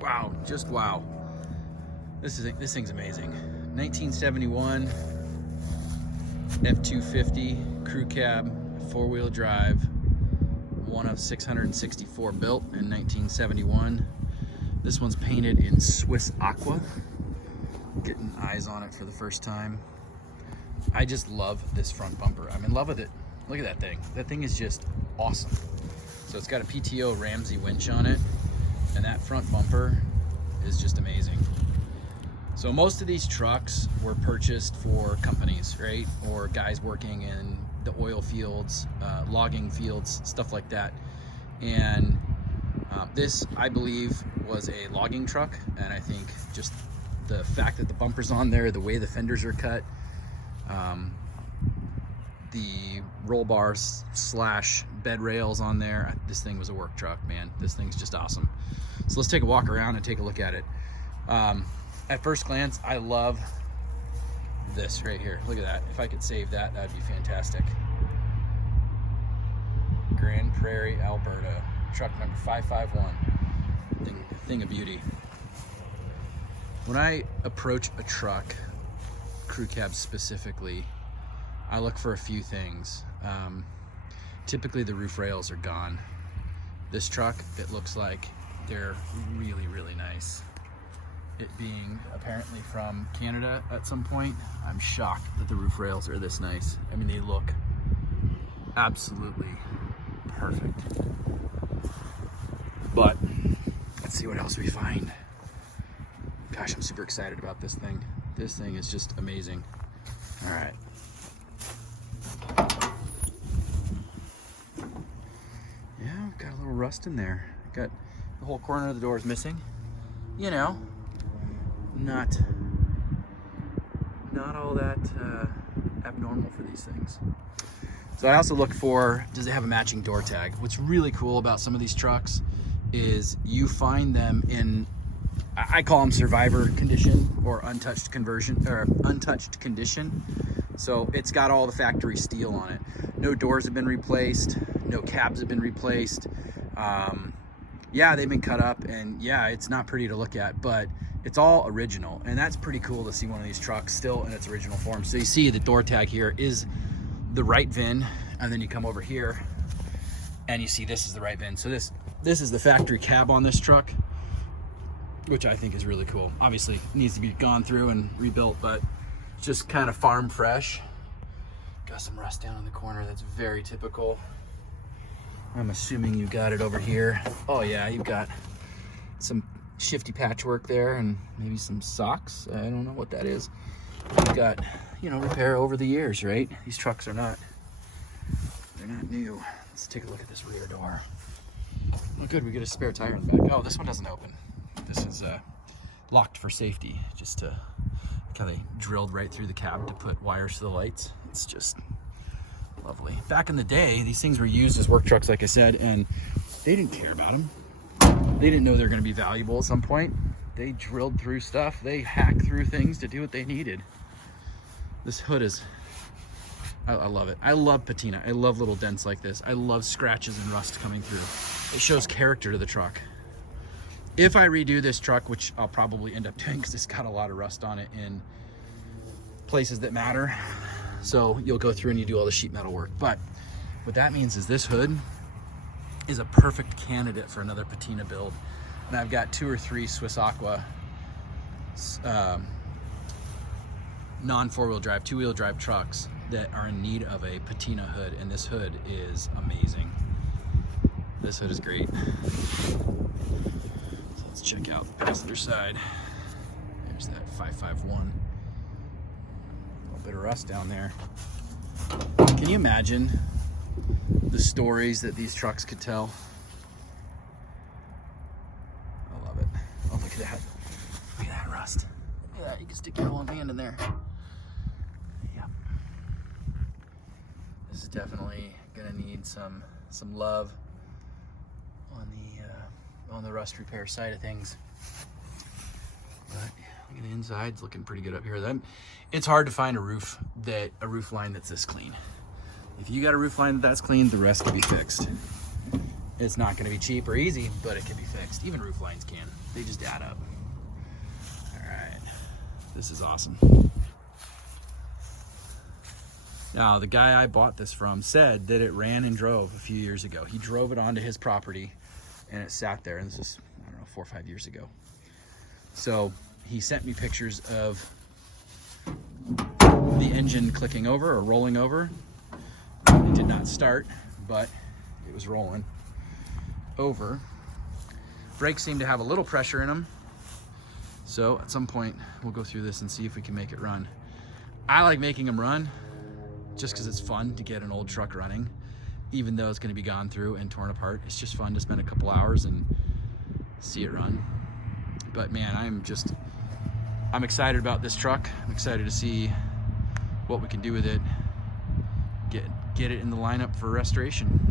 Wow, just wow. This thing's amazing. 1971 F250 crew cab, 4-wheel drive, one of 664 built in 1971. This one's painted in Swiss aqua. Getting eyes on it for the first time. I just love this front bumper. I'm in love with it. Look at that thing. That thing is just awesome. So it's got a PTO Ramsey winch on it, and that front bumper is just amazing. So most of these trucks were purchased for companies, right? Or guys working in the oil fields, logging fields, stuff like that. And this, I believe, was a logging truck. And I think just the fact that the bumper's on there, the way the fenders are cut, the roll bars / bed rails on there, this thing was a work truck, man. This thing's just awesome. So let's take a walk around and take a look at it. At first glance, I love this right here. Look at that. If I could save that, that'd be fantastic. Grand Prairie, Alberta. Truck number 551. Thing of beauty. When I approach a truck, crew cab specifically, I look for a few things. Typically the roof rails are gone. This truck, it looks like they're really, really nice. It being apparently from Canada at some point, I'm shocked that the roof rails are this nice. I mean, they look absolutely perfect. But let's see what else we find. Gosh, I'm super excited about this thing. This thing is just amazing. All right. Yeah, got a little rust in there. Got the whole corner of the door is missing. You know, not all that abnormal for these things. So I also look for, does it have a matching door tag? What's really cool about some of these trucks is you find them in, I call them survivor condition or untouched condition. So it's got all the factory steel on it. No doors have been replaced. No cabs have been replaced. Yeah, they've been cut up, and yeah, it's not pretty to look at, but it's all original. And that's pretty cool to see one of these trucks still in its original form. So you see the door tag here is the right VIN, and then you come over here and you see this is the right VIN. So this is the factory cab on this truck, which I think is really cool. Obviously, it needs to be gone through and rebuilt, but just kind of farm fresh. Got some rust down in the corner. That's very typical. I'm assuming you got it over here. Oh yeah, you've got some shifty patchwork there and maybe some socks. I don't know what that is. You've got, you know, repair over the years, right? These trucks are not, they're not new. Let's take a look at this rear door. Oh good, we get a spare tire in the back. Oh, this one doesn't open. This is locked for safety, just to, look how they drilled right through the cab to put wires to the lights. It's just lovely. Back in the day, these things were used as work trucks, like I said, and they didn't care about them. They didn't know they were going to be valuable at some point. They drilled through stuff. They hacked through things to do what they needed. This hood is, I love it. I love patina. I love little dents like this. I love scratches and rust coming through. It shows character to the truck. If I redo this truck, which I'll probably end up doing because it's got a lot of rust on it in places that matter, so you'll go through and you do all the sheet metal work. But what that means is this hood is a perfect candidate for another patina build. And I've got 2 or 3 Swiss Aqua non-4-wheel drive, 2-wheel drive trucks that are in need of a patina hood, and this hood is amazing. This hood is great. So let's check out the passenger side. There's that 551. A little bit of rust down there. Can you imagine the stories that these trucks could tell? I love it. Oh, look at that. Look at that rust. Look at that. You can stick your whole hand in there. Yep. This is definitely gonna need some love on the rust repair side of things. But look at the inside. It's looking pretty good up here. It's hard to find a roof line that's this clean. If you got a roof line that's clean, the rest can be fixed. It's not gonna be cheap or easy, but it can be fixed. Even roof lines can. They just add up. All right, this is awesome. Now, the guy I bought this from said that it ran and drove a few years ago. He drove it onto his property and it sat there, and this was, I don't know, 4 or 5 years ago. So he sent me pictures of the engine clicking over or rolling over. It did not start, but it was rolling over. Brakes seem to have a little pressure in them. So at some point we'll go through this and see if we can make it run. I like making them run just because it's fun to get an old truck running, even though it's going to be gone through and torn apart. It's just fun to spend a couple hours and see it run. But man, I'm excited about this truck. I'm excited to see what we can do with it. Get it in the lineup for restoration.